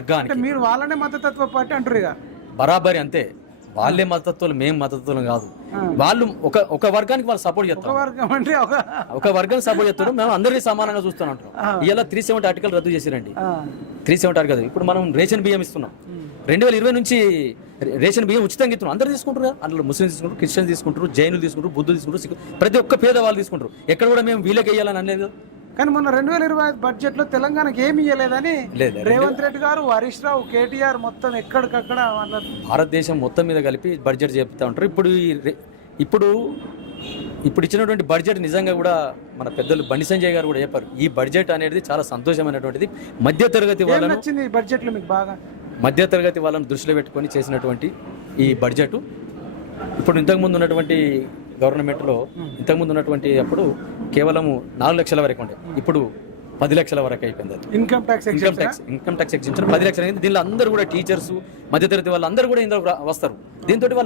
వర్గానికి. మీరు వాళ్ళనే మద్దతత్వ పార్టీ అంటారు ఇక. బరాబరి అంతే. వాళ్ళే మద్దతులు మేము మద్దతులు కాదు. వాళ్ళు ఒక ఒక వర్గానికి వాళ్ళు సపోర్ట్ చేస్తారు. వర్గం అంటే ఒక ఒక వర్గం సపోర్ట్ చేస్తారు. మేము అందరినీ సమానంగా చూస్తాం అంటాం ఇలా త్రీ సెవెంటీ ఆర్టికల్ రద్దు చేసిరండి. త్రీ సెవెంటీ ఆర్టికల్ ఇప్పుడు మనం రేషన్ బియ్యం ఇస్తున్నాం. రెండు వేల ఇరవై నుంచి రేషన్ బియ్యం ఉచితంగా ఇస్తున్నాం. అందరూ తీసుకుంటారు? అందులో ముస్లిం తీసుకుంటారు క్రిస్టియన్ తీసుకుంటారు జైనులు తీసుకుంటారు బుద్ధులు తీసుకుంటారు ప్రతి ఒక్క పేద వాళ్ళు తీసుకుంటారు. ఎక్కడ కూడా మేము వీళ్ళకి వేయాలని అనలేదు. కానీ మొన్న రెండు వేల ఇరవై ఐదు బడ్జెట్లో తెలంగాణకి ఏమి ఇవ్వలేదని లేదు, లేదు. రేవంత్ రెడ్డి గారు హరీష్ రావు కేటీఆర్ మొత్తం ఎక్కడికక్కడ భారతదేశం మొత్తం మీద కలిపి బడ్జెట్ చెప్తా ఉంటారు. ఇప్పుడు ఇప్పుడు ఇప్పుడు ఇచ్చినటువంటి బడ్జెట్ నిజంగా కూడా మన పెద్దలు బండి సంజయ్ గారు కూడా చెప్పారు. ఈ బడ్జెట్ అనేది చాలా సంతోషమైనటువంటిది. మధ్యతరగతి వాళ్ళను ఈ బడ్జెట్లో మీకు బాగా? మధ్యతరగతి వాళ్ళను దృష్టిలో పెట్టుకొని చేసినటువంటి ఈ బడ్జెట్. ఇప్పుడు ఇంతకుముందు ఉన్నటువంటి గవర్నమెంట్లో ఇంతకుముందు ఉన్నటువంటి అప్పుడు కేవలము నాలుగు లక్షల వరకు ఉండే. ఇప్పుడు పది లక్షల వరకు అయిపోయింది అది. Income tax income tax income tax ఎగ్జించడం పది లక్షలు అయింది. దీనిలో అందరూ కూడా టీచర్స్ మధ్యతరగతి వాళ్ళు అందరూ కూడా ఇందులో వస్తారు. దీంతో వాళ్ళు